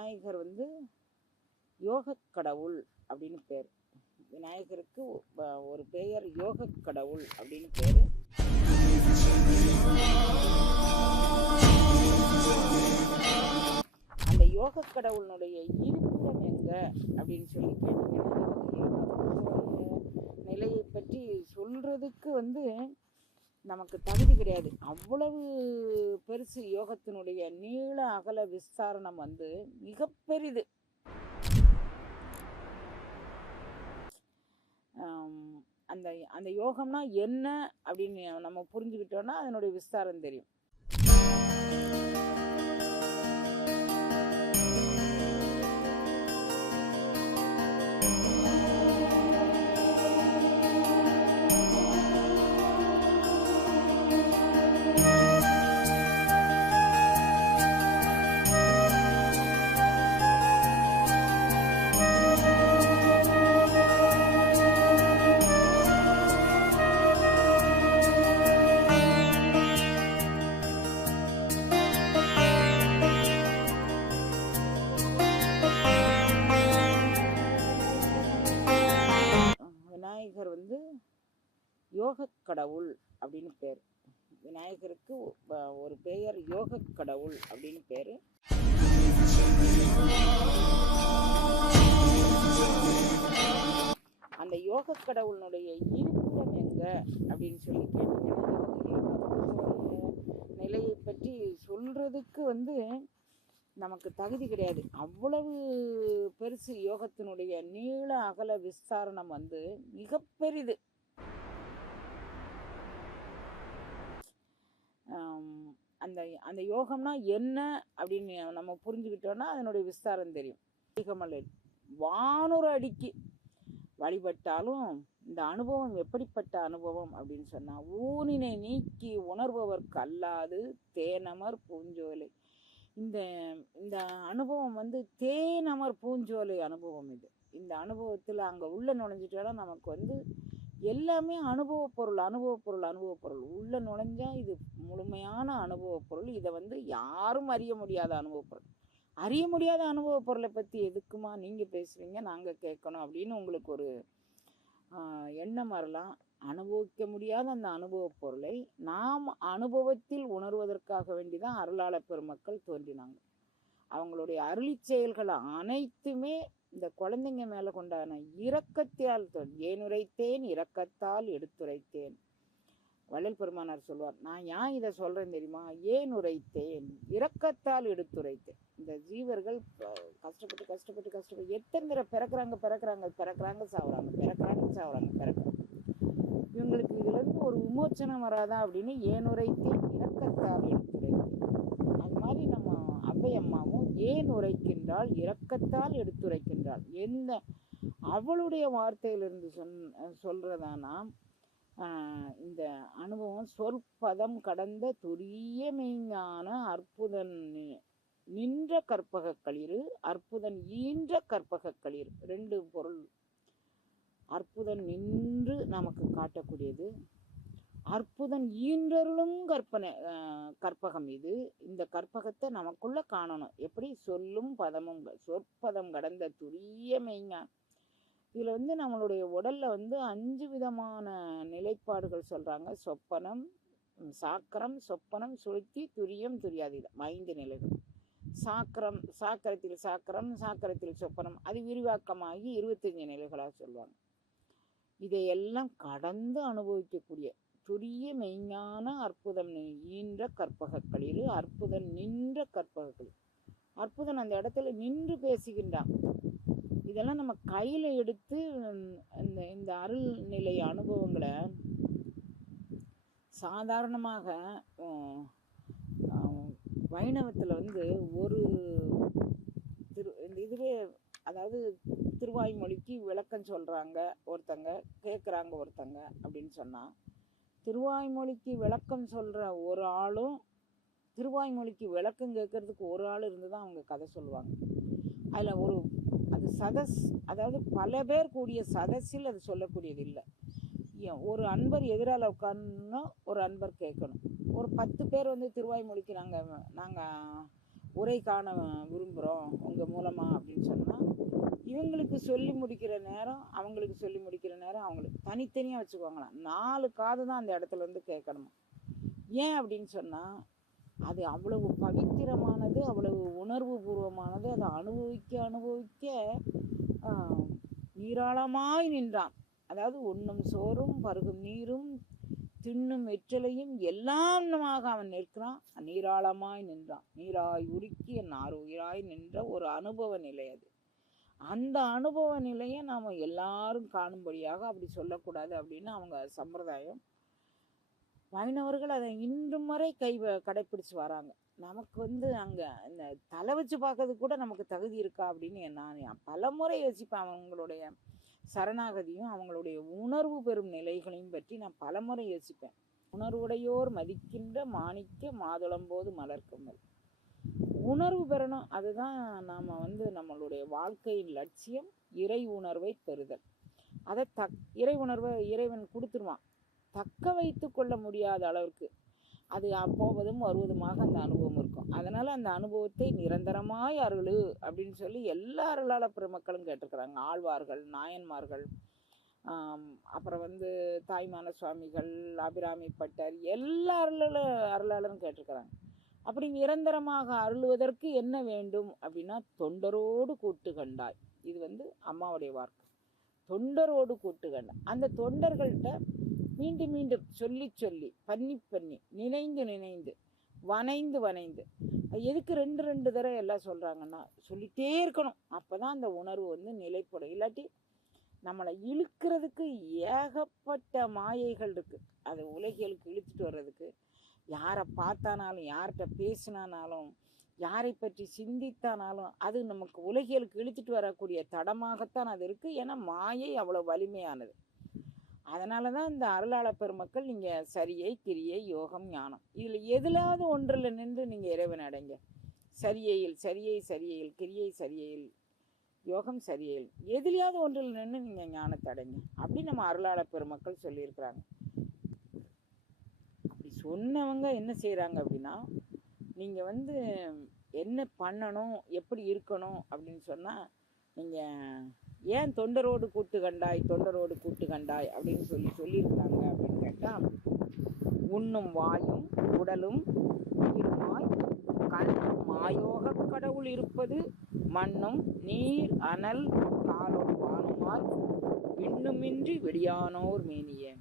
விநாயகர் வந்து யோகக் கடவுள் அப்படின்னு பேர். விநாயகருக்கு ஒரு பெயர் யோகக் கடவுள் அப்படின்னு பேர். அந்த யோகக் கடவுளுடைய இருப்பிடம் எங்க அப்படின்னு சொல்லி நிலையை பற்றி சொல்றதுக்கு நமக்கு தகுதி கிடையாது. அவ்வளவு பெருசு. யோகத்தினுடைய நீள அகல விஸ்தாரணம் மிக பெரிது. அந்த அந்த யோகம்னா என்ன அப்படின்னு நம்ம புரிஞ்சுக்கிட்டோம்னா அதனுடைய விஸ்தாரம் தெரியும். விநாயகர் யோகக் கடவுள் அப்படின்னு பேர். விநாயகருக்கு ஒரு பெயர் யோகக் கடவுள் அப்படின்னு பேரு. அந்த யோகக் கடவுளுடைய இருப்பிடம் எங்க அப்படின்னு சொல்லி நிலையை பற்றி சொல்றதுக்கு நமக்கு தகுதி கிடையாது. அவ்வளவு பெருசு. யோகத்தினுடைய நீள அகல விஸ்தாரணம் மிக பெரிது. அந்த அந்த யோகம்னா என்ன அப்படின்னு நம்ம புரிஞ்சுக்கிட்டோம்னா அதனுடைய விஸ்தாரம் தெரியும். வானொரு அடிக்கு வழிபட்டாலும் இந்த அனுபவம் எப்படிப்பட்ட அனுபவம் அப்படின்னு சொன்னா, ஊனினை நீக்கி உணர்பவர்க்கு அல்லாது தேனமர் பூஞ்சோலை. இந்த இந்த அனுபவம் தேனமர் பூஞ்சோலை அனுபவம். இந்த அனுபவத்தில் அங்கே உள்ள நுழைஞ்சிட்டோன்னா நமக்கு எல்லாமே அனுபவ பொருள். உள்ள நுழைஞ்சா இது முழுமையான அனுபவ பொருள். இதை யாரும் அறிய முடியாத அனுபவ பொருள். அறிய முடியாத அனுபவ பொருளை பற்றி எதுக்குமா நீங்கள் பேசுவீங்க, நாங்கள் கேட்கணும் அப்படின்னு உங்களுக்கு ஒரு எண்ணம் வரலாம். அனுபவிக்க முடியாத அந்த அனுபவ பொருளை நாம் அனுபவத்தில் உணர்வதற்காக வேண்டிதான் அருளாளர் பெருமக்கள் தோன்றினாங்க. அவங்களுடைய அருளி செயல்கள் அனைத்துமே இந்த குழந்தைங்க மேல கொண்டான இரக்கத்தால் ஏனுரைத்தேன் இரக்கத்தால் எடுத்துரைத்தேன். வள்ளல் பெருமானார் சொல்வார், நான் ஏன் இதை சொல்றேன் தெரியுமா? ஏன் உரைத்தேன்? இரக்கத்தால் எடுத்துரைத்தேன். இந்த ஜீவர்கள் கஷ்டப்பட்டு எத்தனை தடவை பிறக்கிறாங்க சாவுறாங்க. இவங்களுக்கு இதுல இருந்து ஒரு விமோச்சனம் வராதா அப்படின்னு ஏன் உரைத்தேன் இரக்கத்தால் எடுத்துரைத்தேன். அது மாதிரி நம்ம அவ்வை அம்மாவும் ஏன் உரைக்கின்றாள்? இரக்கத்தால் எடுத்துரைக்கின்றாள். எந்த அவளுடைய வார்த்தையிலிருந்து சொல்றதானா இந்த அனுபவம் சொற்பதம் கடந்த துரிய மெய்ஞான அற்புதன் நின்ற கற்பக களிறு, அற்புதன் ஈன்ற கற்பக களிறு. ரெண்டு பொருள். அற்புதன் நின்று நமக்கு காட்டக்கூடியது, அற்புதன் ஈன்றருளும் கற்பகம் இது. இந்த கற்பகத்தை நமக்குள்ள காணணும். எப்படி? சொல்லும் பதமும். சொற்பதம் கடந்த துரிய மெய்ஞான. இதுல நம்மளுடைய உடல்ல 5 விதமான நிலைப்பாடுகள் சொல்றாங்க. சொப்பனம், சாக்கரம், சொப்பனம், சுளுத்தி, துரியம், துரியாதீதம். 5 நிலைகள். சாக்கரத்தில் சொப்பனம். அது விரிவாக்கமாகி 25 நிலைகளாக சொல்லுவாங்க. இதையெல்லாம் கடந்து அனுபவிக்கக்கூடிய துரிய மெய்ஞான அற்புதம் ஈன்ற கற்பக களிறு, அற்புதன் நின்ற கற்பக களிறு. அற்புதன் அந்த இடத்துல நின்று பேசுகின்றான். இதெல்லாம் நம்ம கையில எடுத்து இந்த அருள் நிலை அனுபவங்களை சாதாரணமாக வைணவத்துல ஒரு இதுவே, அதாவது திருவாய்மொழிக்கு விளக்கம் சொல்றாங்க ஒருத்தங்க, கேட்குறாங்க ஒருத்தங்க அப்படின்னு சொன்னா, திருவாய்மொழிக்கு விளக்கம் சொல்ற ஒரு ஆளும் திருவாய்மொழிக்கு விளக்கம் கேட்கறதுக்கு ஒரு ஆள் இருந்துதான் அவங்க கதை சொல்லுவாங்க. அதுல அது சதஸ், அதாவது பல பேர் கூடிய சதஸில் அது சொல்லக்கூடியது இல்லை. ஒரு அன்பர் எதிரால் உட்கார்ந்தோம், ஒரு அன்பர் கேட்கணும். ஒரு 10 பேர் திருவாய்மொழிக்கு நாங்கள் உரை காண விரும்புகிறோம் உங்கள் மூலமாக அப்படின்னு சொன்னால், இவங்களுக்கு சொல்லி முடிக்கிற நேரம், அவங்களுக்கு சொல்லி முடிக்கிற நேரம் அவங்களுக்கு தனித்தனியாக வச்சுக்குவாங்களாம். 4 காது தான் அந்த இடத்துல இருந்து கேட்கணுமா. ஏன் அப்படின்னு சொன்னால், அது அவ்வளவு பவித்திரமானது, அவ்வளவு உணர்வு பூர்வமானது. அதை அனுபவிக்க அனுபவிக்க நீராளமாய் நின்றான். அதாவது உண்ணும் சோறும் பருகும் நீரும் தின்னும் வெற்றிலையும் எல்லாமாக அவன் நிற்கிறான். நீராளமாய் நின்றான். நீராய் உருக்கிய நாருயிராய் நின்ற ஒரு அனுபவ நிலை அது. அந்த அனுபவ நிலையை நாம் எல்லாரும் காணும்படியாக அப்படி சொல்லக்கூடாது அப்படின்னு அவங்க சம்பிரதாயம். வைணவர்கள் அதை இன்றும் வரை கடைப்பிடிச்சு வராங்க. நமக்கு அங்கே இந்த தலை வச்சு பார்க்கறதுக்கு கூட நமக்கு தகுதி இருக்கா அப்படின்னு நான் பல முறை யோசிப்பேன். அவங்களுடைய சரணாகதியும் அவங்களுடைய உணர்வு பெறும் நிலைகளையும் பற்றி நான் பல முறை யோசிப்பேன். உணர்வுடையோர் மதிக்கின்ற மாணிக்க மாதுளம்போது மலர்க்கமல். உணர்வு பெறணும். அதுதான் நாம் நம்மளுடைய வாழ்க்கையின் லட்சியம். இறை உணர்வை பெறுதல். அதை இறை உணர்வை இறைவன் கொடுத்துருவான். தக்க வைத்து கொள்ள முடியாத அளவுக்கு அது போவதும் வருவதுமாக அந்த அனுபவம் இருக்கும். அதனால் அந்த அனுபவத்தை நிரந்தரமாய் அருளு அப்படின்னு சொல்லி எல்லா அருளாள பெருமக்களும் கேட்டிருக்கிறாங்க. ஆழ்வார்கள், நாயன்மார்கள், அப்புறம் தாய்மான சுவாமிகள், அபிராமி பட்டர், எல்லா அருளாளரும் கேட்டிருக்கிறாங்க. அப்படி நிரந்தரமாக அருளுவதற்கு என்ன வேண்டும் அப்படின்னா, தொண்டரோடு கூட்டு கண்டாய். இது அம்மாவுடைய வார்த்தை. தொண்டரோடு கூட்டு கண்டாய். அந்த தொண்டர்கள்ட்ட மீண்டும் மீண்டும் சொல்லி சொல்லி பண்ணி பண்ணி நினைந்து நினைந்து வனைந்து வனைந்து. எதுக்கு ரெண்டு ரெண்டு தடவை எல்லாம் சொல்கிறாங்கன்னா, சொல்லிகிட்டே இருக்கணும். அப்போ தான் அந்த உணர்வு நிலைப்படும். இல்லாட்டி நம்மளை இழுக்கிறதுக்கு ஏகப்பட்ட மாயைகள் இருக்குது. அது உலகியலுக்கு இழுத்துட்டு வர்றதுக்கு. யாரை பார்த்தானாலும், யார்கிட்ட பேசினானாலும், யாரை பற்றி சிந்தித்தானாலும் அது நமக்கு உலகியலுக்கு இழுத்துட்டு வரக்கூடிய தடமாகத்தான் அது இருக்குது. ஏன்னா மாயை அவ்வளோ வலிமையானது. அதனால தான் இந்த அருளாள பெருமக்கள் நீங்கள் சரியை, கிரியை, யோகம், ஞானம் இதில் எதிலாவது ஒன்றில் நின்று நீங்கள் இறைவன் அடைங்க. சரியையில் சரியை, சரியையில் கிரியை, சரியையில் யோகம், சரியையில் எதிலையாவது ஒன்றில் நின்று நீங்கள் ஞானத்தை அடைங்க அப்படி நம்ம அருளாள பெருமக்கள் சொல்லியிருக்கிறாங்க. அப்படி சொன்னவங்க என்ன செய்கிறாங்க அப்படின்னா, நீங்கள் என்ன பண்ணணும், எப்படி இருக்கணும் அப்படின்னு சொன்னால், நீங்கள் ஏன் தொண்டரோடு கூட்டு கண்டாய், தொண்டரோடு கூட்டு கண்டாய் அப்படின்னு சொல்லியிருக்காங்க அப்படின்னு கேட்டால், உண்ணும் வாயும் உடலும் உயிருமாய் கண்ணும் மாயோக கடவுள் இருப்பது மண்ணும் நீர் அனல் காலோடு வானுமாய் விண்ணுமின்றி வெடியானோர் மேனிய.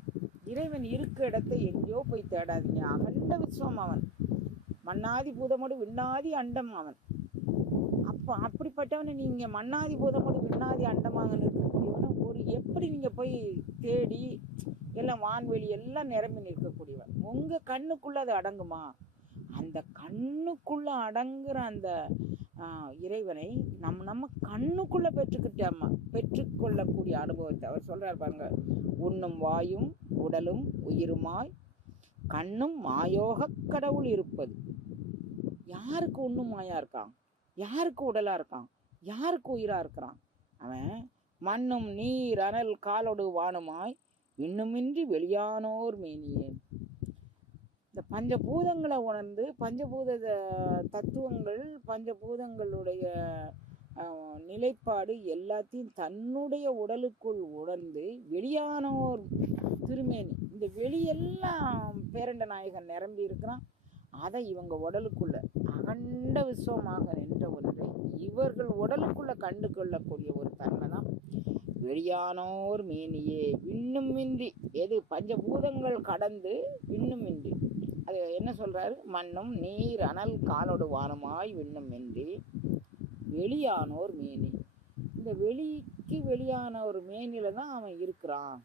இறைவன் இருக்க இடத்தை எங்கேயோ போய் தேடாதீங்க. அகண்ட விஸ்வம் அவன். மண்ணாதி பூதமோடு விண்ணாதி அண்டம் அவன். அப்படிப்பட்டவனை நீங்கள் மண்ணாதி பூதமோடு விண்ணாதி அண்டமாக நிற்கக்கூடியவனை எப்படி நீங்கள் போய் தேடி எல்லாம் வான்வெளி எல்லாம் நிரம்பி நிற்கக்கூடியவன் உங்கள் கண்ணுக்குள்ளே அது அடங்குமா? அந்த கண்ணுக்குள்ளே அடங்குற அந்த இறைவனை நம்ம கண்ணுக்குள்ளே பெற்றுக்கொள்ளக்கூடிய அனுபவத்தை அவர் சொல்கிறார் பாருங்க. உண்ணும் வாயும் உடலும் உயிருமாய் கண்ணும் மாயோக கடவுள் இருப்பது. யாருக்கு உண்ணும் மாயா இருக்கான்? யாருக்கு உடலாக இருக்கான்? யாருக்கு உயிராக இருக்கிறான்? அவன் மண்ணும் நீர் அனல் காலோடு வானுமாய் இன்னுமின்றி வெளியானோர் மேனியே. இந்த பஞ்சபூதங்களை உணர்ந்து பஞ்சபூத தத்துவங்கள், பஞ்சபூதங்களுடைய நிலைப்பாடு எல்லாத்தையும் தன்னுடைய உடலுக்குள் உணர்ந்து வெளியானோர் திருமேனி. இந்த வெளியெல்லாம் பேரண்ட நாயகன் நிரம்பி இருக்கிறான். அதை இவங்க உடலுக்குள்ள அகண்ட விஸ்வமாக நின்ற ஒன்றை இவர்கள் உடலுக்குள்ள கண்டு கொள்ளக்கூடிய ஒரு தன்மை தான் வெளியானோர் மேனியே. விண்ணுமின்றி, எது பஞ்சபூதங்கள் கடந்து விண்ணுமின்றி, அது என்ன சொல்றாரு? மண்ணும் நீர் அனல் காலோடு வானுமாய் விண்ணுமின்றி வெளியானோர் மேனி. இந்த வெளிக்கு வெளியான ஒரு மேனில தான் அவன் இருக்கிறான்.